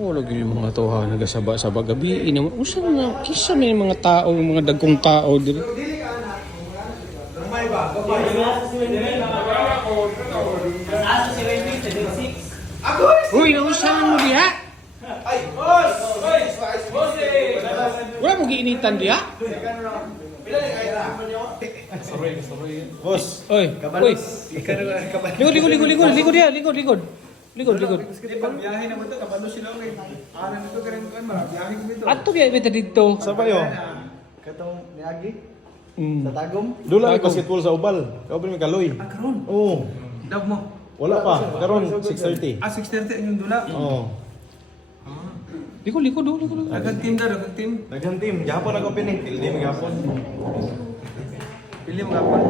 Wala yung mga tao nagasaba-saba gabi. Usa na kisa may mga tao, mga dagkong tao diri. Uy, nausahan mo diha? Ay, boss! Wala mo giinitan diha? Boss, Oy, uy. Likod diha, likod. biyahe na mo to, kabalo sila okay. Ano nito karen ko biyahe ko dito. Ato biya beta dito. Sa bayo. Katong niagi sa Tagum. Dula ang basketball sa Ubal. Kau pa may kaloy. Karon. Oo. Dab mo. Wala pa. Karon 6:30. 6:30 ang yung dula. Oo. Likod. Agad team dar, agad team. Naghan team. Gahapon ako pining. Hindi mo gahapon. Pili mo gapon.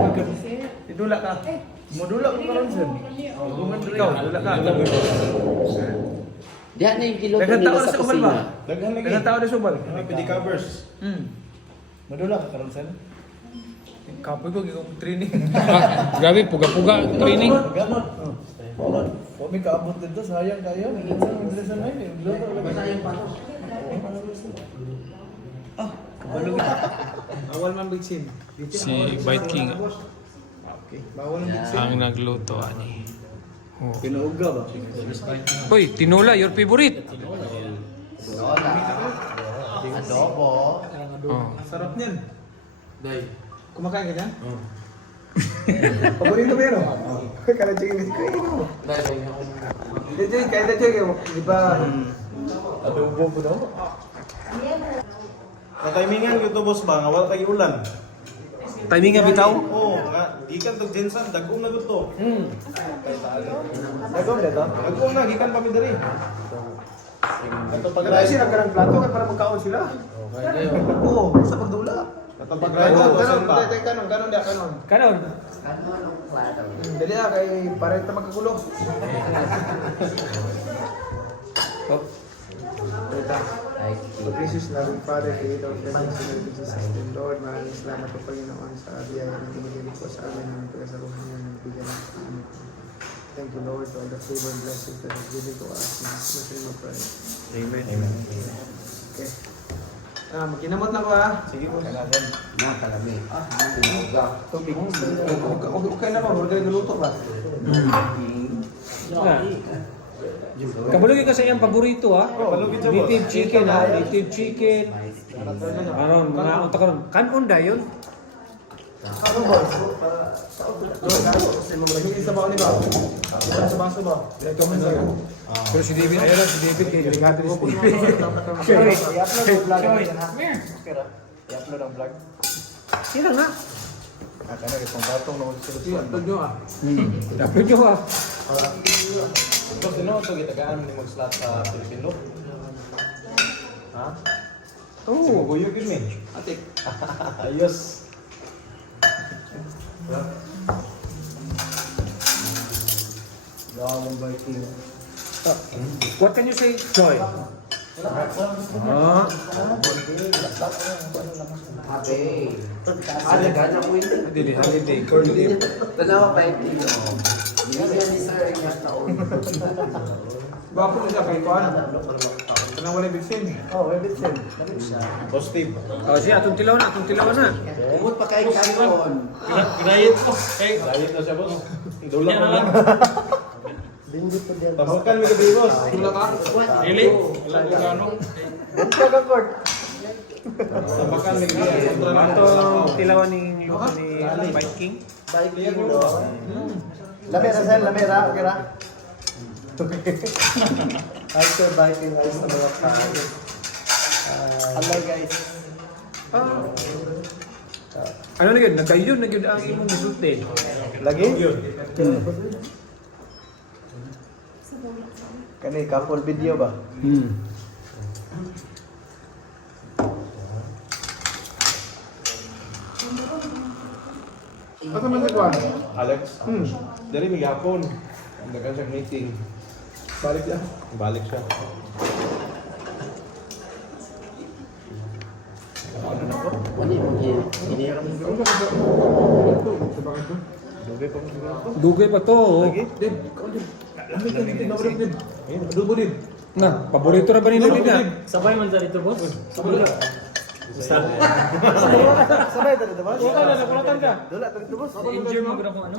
Idula ka. Mo dula ko karon sir. Ikaw, dula ka. Diyan na yung kilo Daghang nila tao sa sa ubal ba? kusina. Daghan lagi. Daghang tao na sa ubal. PD covers. Madula ka karon sen. Kapoy ko gigong training. Grabe puga-puga training. Gamot. Kami kaabot dito, sayang kayo. Minsan minsan na Masayang pa to. Kabalo kita. Awal man bitsin. Si Bite King Okay. Bawal ang bigsin. ang nagluto ani. Oh. Pinuuga ba? Hoy, tinola your favorite. Adobo. Oh. Sarap niyan. Day. Kumakain ka dyan? Paborito pero. Kala chicken ko ino. Day. Hindi, kahit na chicken, di ba? Adobo po daw. Na-timingan ko ito boss ba? Nga wala tayo ulan. Timing nga bitaw. Oo, nga. Gikan to Jensan, dagong na gusto. Dagong na ito? Dagong na, gikan kami dari. Ito pag Kaya sila ka ng plato para magkaon sila. Oo, sa pagdula. Ito pag rider, bosan pa. Kanon. Kanon. Dali kay para ito magkagulo. Precious loving Father, Creator of the heavens and earth, Jesus and Lord, maraming salamat po Panginoon sa biyaya na binigay po sa amin ng pagkasaluhan niyo ng bigyan ng amin. Thank you Lord for all the favor and blessings that have given to us. In Jesus' name we pray. Amen. Okay. Makinamot na ko ha. Sige po. Na kalami. Tubig. Okay na ba? Huwag kayo naluto ba? Kabalugi ka sa iyang paborito ha. Balugid siya, boss. Native chicken ha. Native chicken. Ano, mga unta karon. Kanon dayon. Ano ba? Lagi sa baon ni ba? Sa baso ba? Ito man sa. Pero si David, ayun lang si David kay delikado si David. I-upload ang vlog natin ha. Okay ra. I-upload ang vlog. Sino nga? Ano, itong batong na magsisulot. I-upload nyo ah. Dapat nyo ha. Boss, sino ito gitagaan ni mag-slot sa Pilipino? Ha? Oo. Buyog yun eh. Atik. Ayos. Gawang biking. What can you say, Joy? Happy. Gana mo yun. Dili, holiday. Tanawa pa yung kilo. Hindi yan ni Sir yung taon. Bapo na siya kay Kuan. Kanang wala bitsin. Oh, may bitsin. Positive. Oh, siya atong tilaw na. Umot pa kayo kanon. Diet na siya, boss. Dula na lang. Tabakan mo gabi, boss. Tula ka? Really? Ilang kung gano? Tabakan mo gabi. Atong tilawan ni luto ni Bite King. Lamera, sir. Lamera. Okay ra? Hi, sir. Biking. Hi, sa mga kain. Hello, guys. Ano na yun? Nagkayon na yun ang imong nisulti. Lagi? Kani, couple video ba? Ano man si Kuan? Alex? Dari may hapon. Nagkan siya meeting. Balik yan. Balik siya. Wali mo yun. Dugay pa to. Lagi? Dib, ikaw dib. Lamig ka dib, nabalap dib. Adobo dib. Na, paborito na ba nila din na? Sabay man sa dito, boss. Sabay tadi tu bos. Wala na, nakulatan ka. Dula tadi tu bos. injure mo gud ako ano?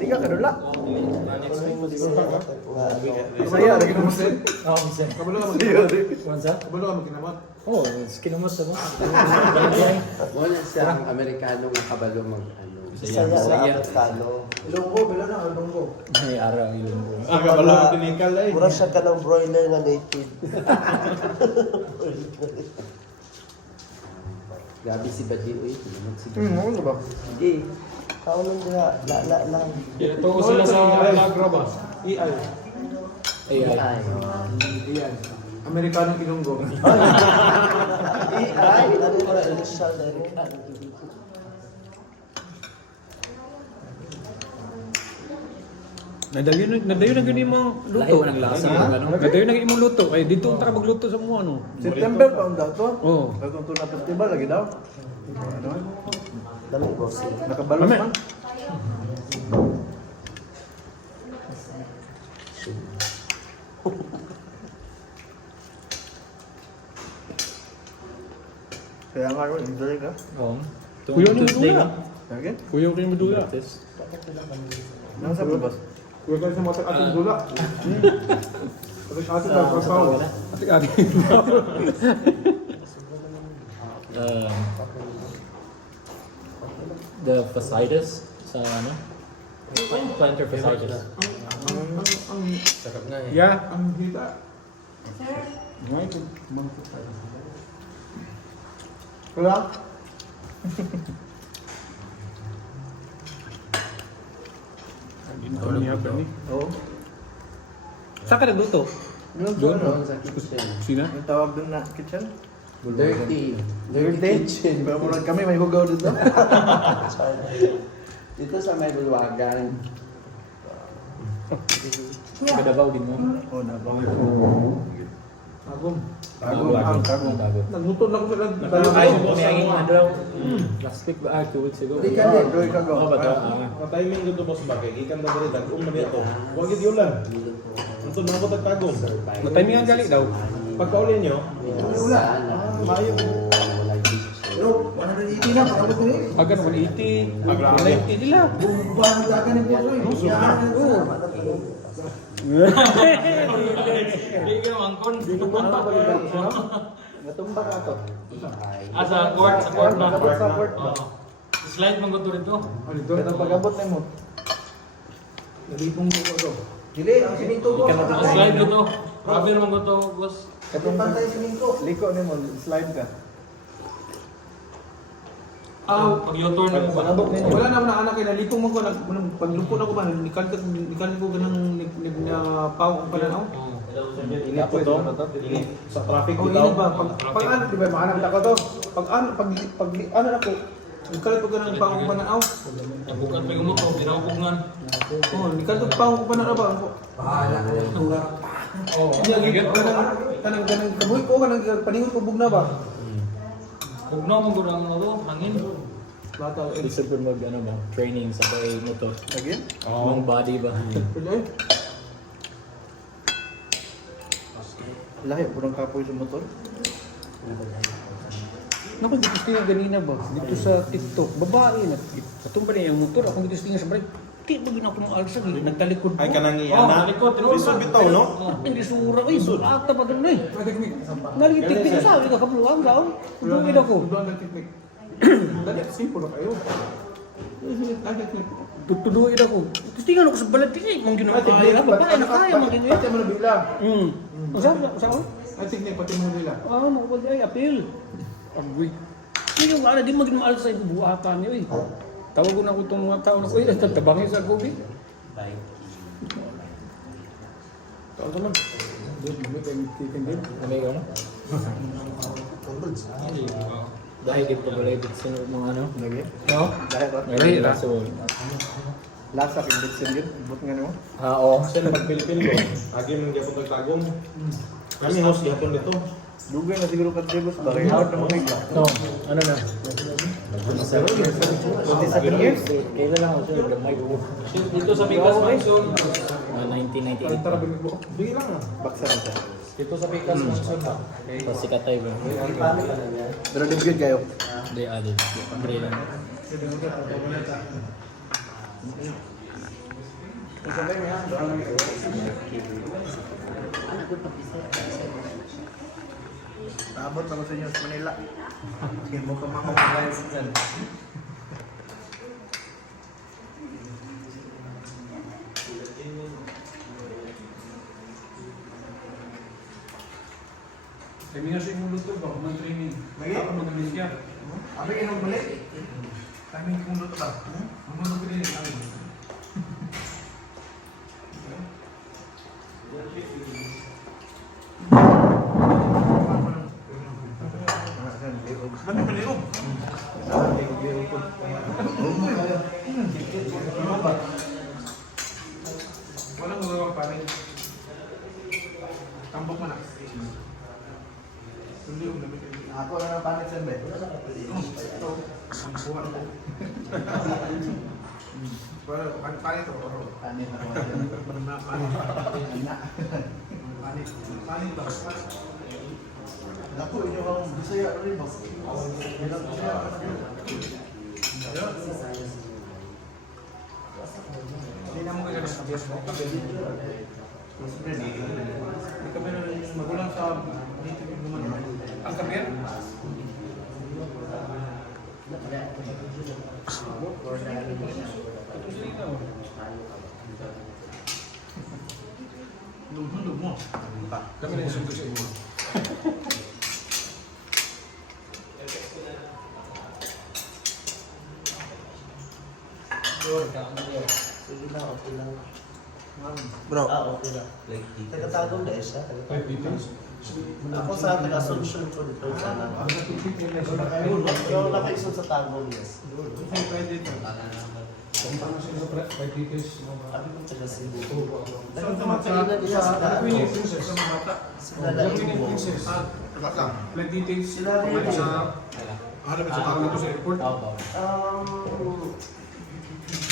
Tiga ka dula. Next week. Saya lagi tu bos. Oh, bisa. Kabalo ka Kwanza? kabalo ka magkinamot. Oh, kinamot sa boss. Wala siyang Amerikano nga kabalo mag-ano. Saya. Longgo bila na longgo. Ay, araw yun. Kabalo ka tinikal ay. Mura siya ka ng broiler na native. Grabe si Badji, uy. Kinamot si Badji. Ano ba? Hindi. Tao lang nila, la lang. Ito ko sila sa Alagro ba? AI. Ay, ay. Ay. Iyan. Amerikano kilonggo. Ay, ano yung mga initial na yun? Nadayon na gani mo Lahi luto. mo ng lasa. Ano? Nadayon na imong luto. Ay dito unta ka magluto sa mo ano. September pa ang dato. Oh. Bagong tuna festival lagi daw. Ano? Dami boss. Nakabalot Mami. pa. Kaya nga rin, enjoy ka. Oo. Kuya, ano Tuesday yung na. Lagi? Kuya ko yung madula. Test. Nang sa bas? Huwag ka sa mga ating dula. Ating na, pasaw. Ati-ati. The fasciitis sa ano? Plantar fasciitis. Sarap nga eh. Yeah. Ang hita. Wala? Ano niya pa ni? Oo. Saan ka nagluto? Doon Doon ano? sa kitchen. Sina? Yung tawag doon na kitchen? Dirty. Dirty kitchen. Pero murag kami may hugaw dito. Dito sa may bulwagan. Kadabaw din mo. Oo na ba? Agom. Tagong ang tagong. Nagluto na ko sa Ay, kumiyaging ano last week ba? 2 weeks ago. Di ka din, doy ka go. Oo ba ito? Timing dito boss ba kay ikan na diri dagom man dito. Wa gid yulan. Ito na ko tagtagom. Matay ang gali daw. Pagkaulin nyo, Mayo. Pero, ano na hindi na, pakabot na eh. Aga naman 80. Aga 90 nila. Bumbahan ka ka ng puso eh. Yan. Hindi ka mangkon. Bumba ba yung dati, no? Natumba ka to. Sa court ba? Nakabot sa court ba? Oo. Slide mong gusto rito. Ito pagabot na mo. nalipong mo ko to. Dili, ang siminto ko. Slide dito. Grabe naman gusto, boss. Katong pantay siminto. Liko ni mo, slide ka. Pag U-turn mo ba? Pagabot ninyo. Wala naman na anak kay nalipong mo ko paglumpo na ko ba nikal ko ganang pau ang pananaw. Init po to. Init sa traffic Oh, bitaw. ini ba? Pag ano, di ba, makanap ako to? Pag ano ako, nikal ko ganang pau ang pananaw. Nabukan pa yung motor, pinakupungan. Oh, nikal ko pau ang pananaw ba? Oo. Kanang kabuhi ko, kanang paningon ko bugna ba? Huwag na mong gurang ano, hangin. Bata, eh. Gusto ko mag ano ba, training sa kay motor. Again? Mong body ba? Pwede. Lahi, purang kapoy sa motor. Naku, dito sila ganina ba? Dito sa TikTok. Babae na. Katong ba na yung motor? Ako dito sila sa break. Di ba ginawa ko ng alsag eh. Nagtalikod ko. Ay kanang Oh, iyan na. talikod. Lisod bitaw no? Hindi sura ko eh. Ata ba ganun eh. Naligitik ka sa akin. Kapuluhan ka. Kudungin ako. Doon ang technique. Dali, simple na kayo. Tutuduin ako. Tapos tingnan ako sa balat. Hindi mong ginawa kaya. Babae na kaya mong ginawa. Pati mo na bila. Saan? Ang technique, pati mo nila. Ah, makapag ay appeal. Agoy. Hindi yung di maging maal sa ibubuhatan niyo eh. Tawagon ako itong mga tao na ko, tatabangin sa COVID. Tao naman. Ano yun? Dahil di pa balay dito sa mga ano. Lagi? No? Dahil ba? Right, So, Lasa, pinbitsin yun. Ibot nga naman. oo. Kasi nag-Pilipin ko. Agi mong gyapon tagtagom. Kami house gyapon dito. Dugay na siguro ka Jebus. Bakit hard na mga ika. No, ano na? 27 years? Kailan lang ako siya, gamay ko. Dito sa Pikas Mansion, 1998. Tara, bigyan mo. Bigyan lang ah. Baksa na siya. Dito sa Pikas ng Sunda. Tapos si Katay bro. Pero nag-good kayo. Hindi, adi. Pre lang. Abot ako sa inyo sa Manila. Sige mo ka makapagay sa dyan. Sabi nga siya yung luto ba? Kung mag-training. Lagi? Ako mag-alis siya. Abi ka nang balik? Timing kung luto ka. Ang mga luto din. Mami maliog. Walang magawang paring. Tambok mo na. Ako lang ang panit sa bed. Ito. Ang buwan ko. Pero, panit ako. Panit ako. Panit ba? Ako, inyo ang Bisaya rin ba? Bilang Bisaya. Hindi na mo kayo ng kabiyas mo. Hindi kami magulang sa native yung naman. Ang kabiyas? Lug mo. Kami na yung sundo sa iyo. Sige na, okay lang. Bro. Okay lang. Tagatagong na siya. 5 details. Ako sa taga-Asunsyon ko dito sa yung nakaisod sa Tagong, yes. Kung paano siya sa 5 details. Sabi ko taga Cebu. Nagkakainan niya sila. Sila na Ibo. Flight details. Sila rin Sa... Hanap sa tao na to sa airport.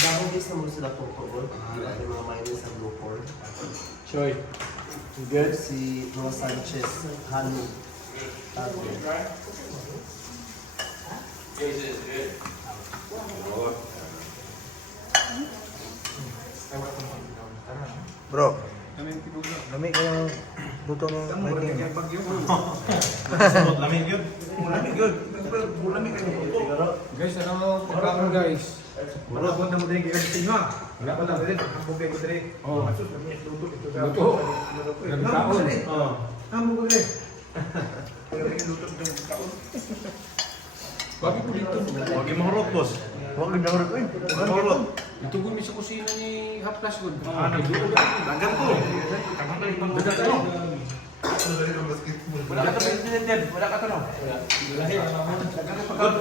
Dahil days na muna sila po. Ating mga minors sa Blue Port. Choy. Good si Ros Sanchez, Hanu. Tago. Bro, Kami yung pinuga. lamig kayong luto ng Lamig Viking. yung pagyo. Lamig yun. Lamig yun. Lamig kayong luto. Guys, ano pagkakon guys? Wala po na mo din kayong tinga. Wala po na din. Ang bugay ko din. Oh. Asus, lamig yung luto. Luto. Nagkaon. Oo. Ang bugay. Lamig yung luto ng kaon. Bakit po dito? Huwag yung mahurot, boss. Huwag yung nahurot ko eh. Mahurot. Itugon mi sa kusina ni Half Plus Good. Dagan ko. Dagat tayo. Wala ka to, wala ka to, no?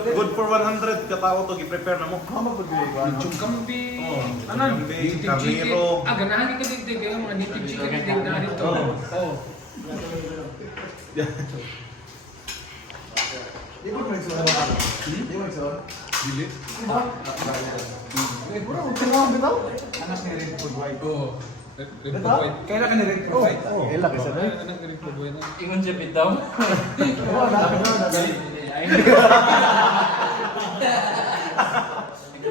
Good for 100 katao to, i-prepare na mo. Yung kambi. Ano? Kambing, Native karnero. chicken. Ganahan ka din kayo mga native chicken din na dito. Oh. Di ba magsuhan mo kami? Di ba magsuhan? Dili. Eh, bro, huwag ka naman bitaw. Anak ni Red Food White. Oh. Red Bitaw? Food White. Kailan ka ni Red Food White? Kailan ka sa Red? Anak ni Red Food White. Ingon siya bitaw. Oo, dami na, dami.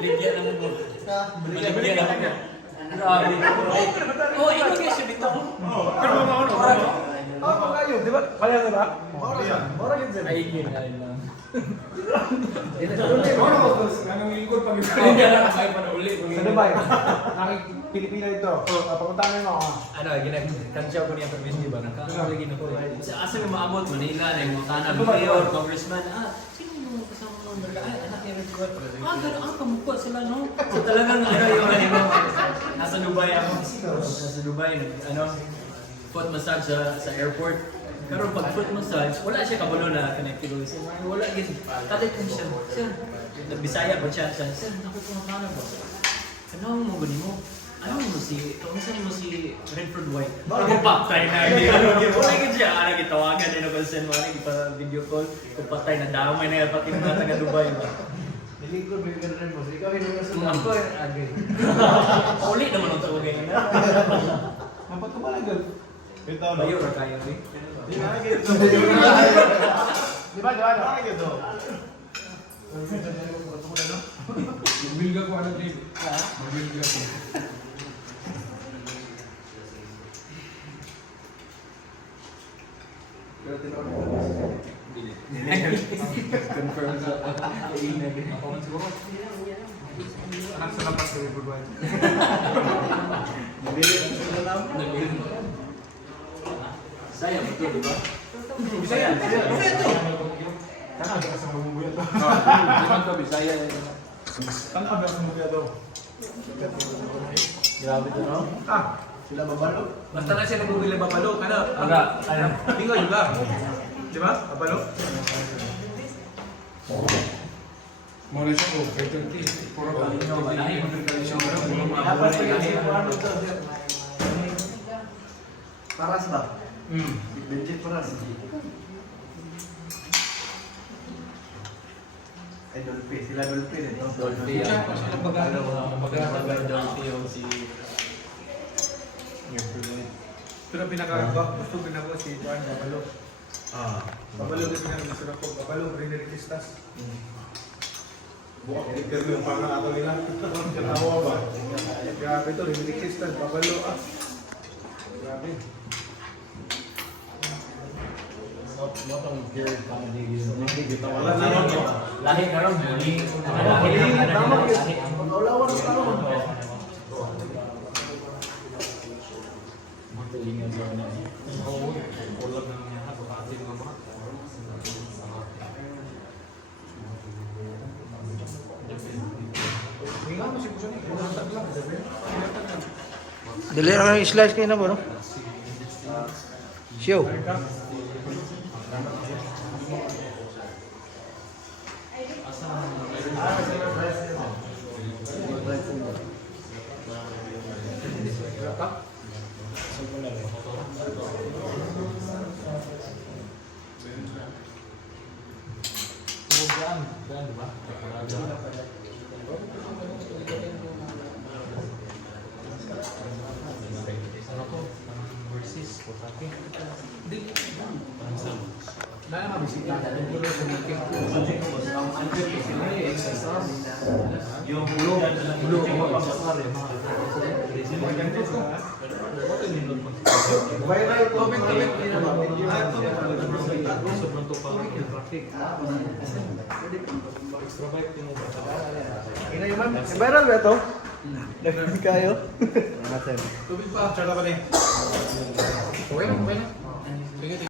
Ligyan na mo. Ligyan na mo. Grabe. Oh, ingon niya siya bitaw. Pero mga ano? Oo, kayo, di ba? Kaya na ba? Mora yun sila. Ay, yun lang. Anong lingkod pag Kaya lang kayo pa na uli. Sa Dubai. Pilipina ito. Papuntahan mo ako. Ano, ginag-kansyaw ko niya permit, di ba? Nakakalagi na ko. Asa may maabot, Manila, na yung Montana, Mayor, Congressman, sino yung kasama mo? Anak niya rin ko. Gano'n, kamukha sila, no? So talagang, yung nasa Dubai ako. Nasa Dubai, foot massage sa airport. Pero pag foot massage, wala siya kabalo na connected with siya. Wala gid. Kalit ko siya. Sir, nagbisaya ba siya? Sir, ako kumakanan ba? Ano mo ba mo? Ano mo si, kamusta mo si Redford White? Ako patay na. Wala gid siya. Ano gitawagan din ako sa mo, video call. Kung patay na damay na pati mga taga Dubai ba. Nilikod, may ganun mo. Ikaw, hindi mo sa Ako agay. Uli naman ang tawag ngayon. Mapatumalag. Ito, no? Bayo ra kayo ni. Di ba, ganito? Di ba? Bakit ito? Magbilga ko ano din. Magbilga ko. Confirm sa Ako man siguro. Anak sa lapas kami pagbuhay. Saya betul di ba? Bisaya. Tanah sa mabubuya to. Iman to, Bisaya. Tanah ba sa mukha daw? Grabe to no. Sila babalo? Basta na siya nagbubili babalo. Ano? Wala, ano? Bingo juga. Di ba? Babalo? Muna siya ko, kay 30. Puro ka. Paras ba? Benjit paras. Ay, Dolphy. Sila Dolphy rin. Dolphy yan. Dolphy yung si... Pero gusto pinako si Juan Babalo. Babalo din pinag-gusto ko. Babalo, Rineritistas. Buka, interview yung pangalan nila. Katawa ba? Grabe to, Rineritistas. Babalo Grabe. Wala na ron, no? Lahi na ron. Ulawan sa karon. Dali lang yung slice kayo na ba, no? Show. Yung bulo ko magsasar yung mga Viral comment comment din naman. sobrang tupa yung traffic. Extra bike yung Viral ba ito? Kayo? Tubig pa. Tsaka pa rin. Okay lang, okay lang. Sige,